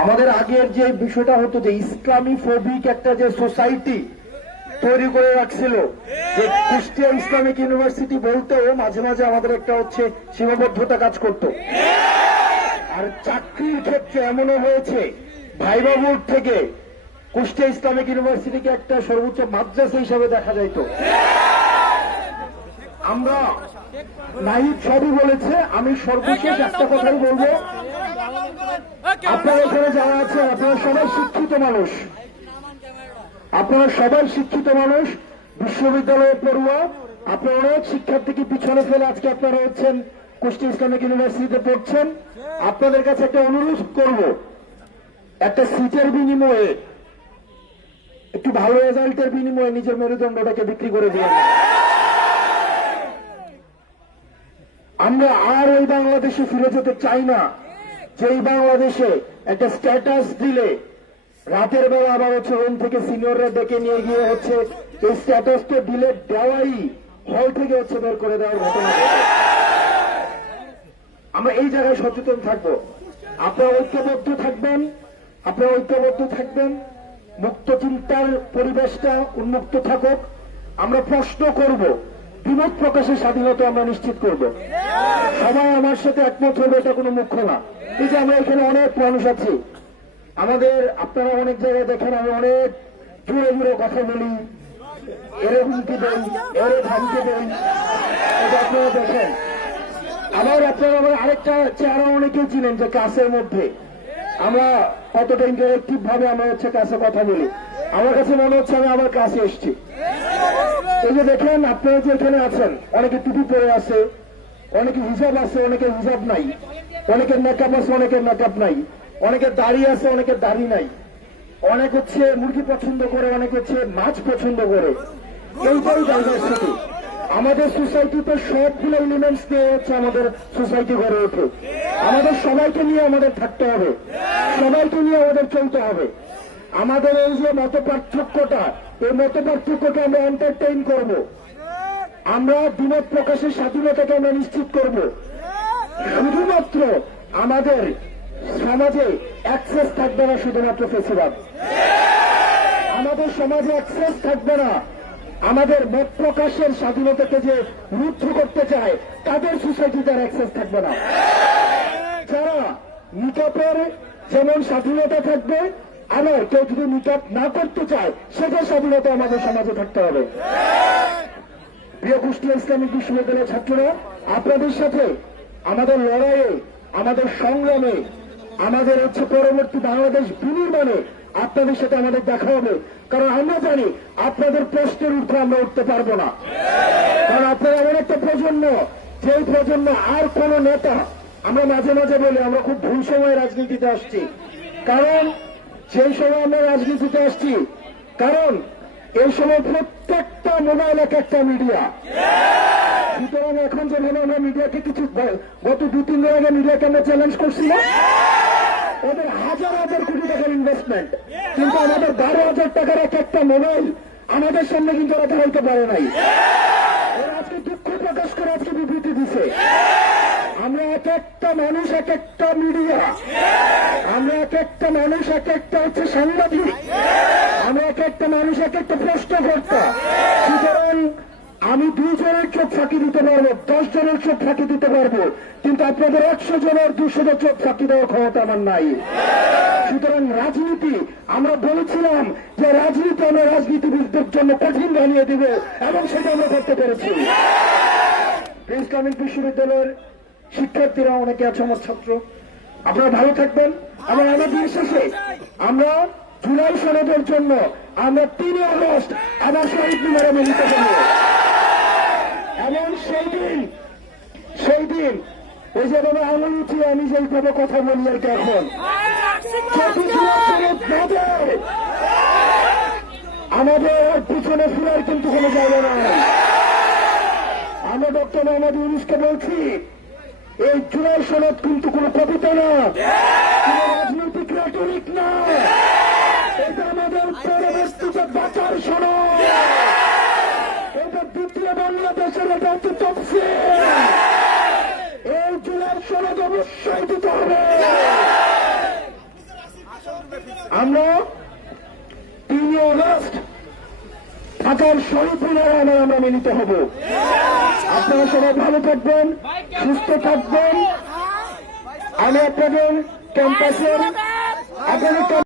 আমাদের আগের যে বিষয়টা হতো যে ইসলামী ফোবিক একটা যে সোসাইটি তৈরি করে রাখছিল, যে কুষ্টিয়া ইসলামিক ইউনিভার্সিটি বলতেও মাঝে মাঝে আমাদের একটা হচ্ছে সীমাবদ্ধতা কাজ করত। আর চাকরির ক্ষেত্রে এমনও হয়েছে ভাইবা বোর্ড থেকে কুষ্টিয়া ইসলামিক ইউনিভার্সিটিকে একটা সর্বোচ্চ মাদ্রাসা হিসাবে দেখা যাইত। আমরা নাহিদ সবই বলেছে, আমি সর্বশেষ একটা কথাই বলবো, আপনারা এখানে যারা আছেন আপনারা সবাই শিক্ষিত মানুষ, আপনারা সবাই শিক্ষিত মানুষ, বিশ্ববিদ্যালয়ে পড়ুয়া, আপনারা অনেক শিক্ষার্থীকে পিছনে ফেলে আজকে আপনারা হচ্ছেন কুষ্টিয়া ইসলামিক ইউনিভার্সিটিতে পড়ছেন। আপনাদের কাছে একটা অনুরোধ করব, একটা সিটের বিনিময়ে, একটু ভালো রেজাল্টের বিনিময়ে নিজের মেরুদণ্ডটাকে বিক্রি করে দিয়ে আমরা আর ওই বাংলাদেশে ফিরে যেতে চাই না, যেই বাংলাদেশে একটা স্ট্যাটাস দিলে রাতের বেলা আবার হচ্ছে রুম থেকে সিনিয়ররা ডেকে নিয়ে গিয়ে হচ্ছে এই স্ট্যাটাসটা দিলে দেওয়াই হল থেকে হচ্ছে বের করে দেওয়ার ঘটনা। আমরা এই জায়গায় সচেতন থাকবো, আপনারা ঐক্যবদ্ধ থাকবেন, আপনারা ঐক্যবদ্ধ থাকবেন, মুক্ত চিন্তার পরিবেশটা উন্মুক্ত থাকুক। আমরা প্রশ্ন করব, বিমত প্রকাশের স্বাধীনতা আমরা নিশ্চিত করব। সবাই আমার সাথে একমত হবে এটা কোনো মুখ্য না। এই যে আমরা এখানে অনেক মানুষ আছি, আমাদের আপনারা অনেক জায়গায় দেখেন আমি অনেক জোরে জোরে কথা বলি, এরে হুমকি দেই, এরে ধমকি দেই, এটা আপনারা দেখেন। আবার আপনারা আবার আরেকটা চেহারা অনেকেই চিনেন যে ক্লাসের মধ্যে আমরা কতটা ইন্টারেক্টিভ ভাবে আমরা হচ্ছে ক্লাসে কথা বলি। আমার কাছে মনে হচ্ছে আমি আবার ক্লাসে এসছি। এই যে দেখেন আপনারা যে এখানে আছেন, অনেকে টুপি পরে আছে, অনেকে হিজাব আছে, অনেকের হিজাব নাই, অনেকের মেকআপ আছে, অনেকের মেকআপ নাই, অনেকের দাড়ি আছে, অনেকের দাড়ি নাই, অনেক হচ্ছে মুরগি পছন্দ করে, অনেক হচ্ছে মাছ পছন্দ করে। এইটাই ডাইভার্সিটি। আমাদের সোসাইটিতে সবগুলো এলিমেন্টস নিয়ে হচ্ছে আমাদের সোসাইটি গড়ে ওঠে। আমাদের সবাইকে নিয়ে আমাদের থাকতে হবে, সবাইকে নিয়ে আমাদের চলতে হবে। আমাদের এই যে মত পার্থক্যটা, এই মত পার্থক্যকে আমরা এন্টারটেইন করব, আমরা দ্বিমত প্রকাশের স্বাধীনতাকে আমরা নিশ্চিত করব। শুধুমাত্র আমাদের সমাজে অ্যাক্সেস থাকবে না শুধুমাত্র ফেসিবাদ, আমাদের সমাজে অ্যাক্সেস থাকবে না আমাদের মত প্রকাশের স্বাধীনতাকে যে রুদ্ধ করতে চায় তাদের সোসাইটিতে অ্যাক্সেস থাকবে না। যারা নিকাপের যেমন স্বাধীনতা থাকবে, আবার কেউ যদি নিকাপ না করতে চায় সেটার স্বাধীনতা আমাদের সমাজে থাকতে হবে। প্রিয় কুষ্টিয়া ইসলামিক বিশ্ববিদ্যালয়ের ছাত্ররা, আপনাদের সাথে আমাদের লড়াইয়ে, আমাদের সংগ্রামে, আমাদের হচ্ছে পরবর্তী বাংলাদেশ বিনির্মাণে আপনাদের সাথে আমাদের দেখা হবে। কারণ আমরা জানি আপনাদের প্রশ্নের উঠে আমরা উঠতে পারবো না, কারণ আপনারা এমন একটা প্রজন্ম, যেই প্রজন্ম আর কোন নেতা, আমরা মাঝে মাঝে বলি আমরা খুব ভুল সময় রাজনীতিতে আসছি, কারণ সেই সময় আমরা রাজনীতিতে আসছি কারণ এই সময় প্রত্যেকটা মোবাইল এক একটা মিডিয়া। সুতরাং এখন যেভাবে আমরা মিডিয়াকে কিছু গত 2-3 দিন আগে মিডিয়াকে আমরা চ্যালেঞ্জ করছিলাম, ওদের হাজার হাজার কোটি টাকার ইনভেস্টমেন্ট, কিন্তু আমাদের 12,000 টাকার এক একটা মোবাইল আমাদের সামনে কিন্তু ওরা দাঁড়াইতে পারে নাই। ওরা আজকে দুঃখ প্রকাশ করে আজকে বিবৃতি দিছে। আমরা এক একটা মানুষ এক একটা মিডিয়া, আমরা এক একটা মানুষ এক একটা হচ্ছে সাংবাদিক, আমরা এক একটা মানুষ এক একটা প্রশ্নকর্তা। সুতরাং আমি 2 জনের চোখ ফাঁকি দিতে পারবো, 10 জনের চোখ ফাঁকি দিতে পারবো, কিন্তু আপনাদের 100 জনের 200 চোখ ফাঁকি দেওয়ার ক্ষমতা আমার নাই। সুতরাং রাজনীতি, আমরা বলেছিলাম যে রাজনীতি আমরা রাজনীতিবিদদের জন্য কঠিন বানিয়ে দিব, এবং সেটা আমরা করতে পেরেছি। ইসলামিক বিশ্ববিদ্যালয়ের শিক্ষার্থীরা অনেকে আছে আমার ছাত্র, আপনারা ভালো থাকবেন। আবার আমাদের শেষে আমরা জুলাই সনদের জন্য আমরা 3 আগস্ট আবার শহীদ মিনারে মিলিত হব, এবং সেই দিন ওই যেভাবে আঙুল উঠিয়ে আমি যেইভাবে কথা বলি আর কি, এখন আমাদের পিছনে ফিরার কিন্তু কোনো জায়গা নাই। আমরা ডক্টর মোহাম্মদ ইউনূসকে বলছি, এই জুলাই সনদ কিন্তু কোন কবিতা না, কোন রাজনৈতিক রেটরিক না, এটা আমাদের পরবর্তীতে বাঁচার সনদ, এটা দ্বিতীয় বাংলাদেশের, এটা হচ্ছে তফসিল। এই জুলাই সনদ অবশ্যই দিতে হবে। আমরা 3 অগস্ট ঢাকার শহীদ মিনারে আমরা মিলিত হব। আপনারা সবাই ভালো থাকবেন, সুস্থ থাকবেন। আমি আপনাদের ক্যাম্পাসের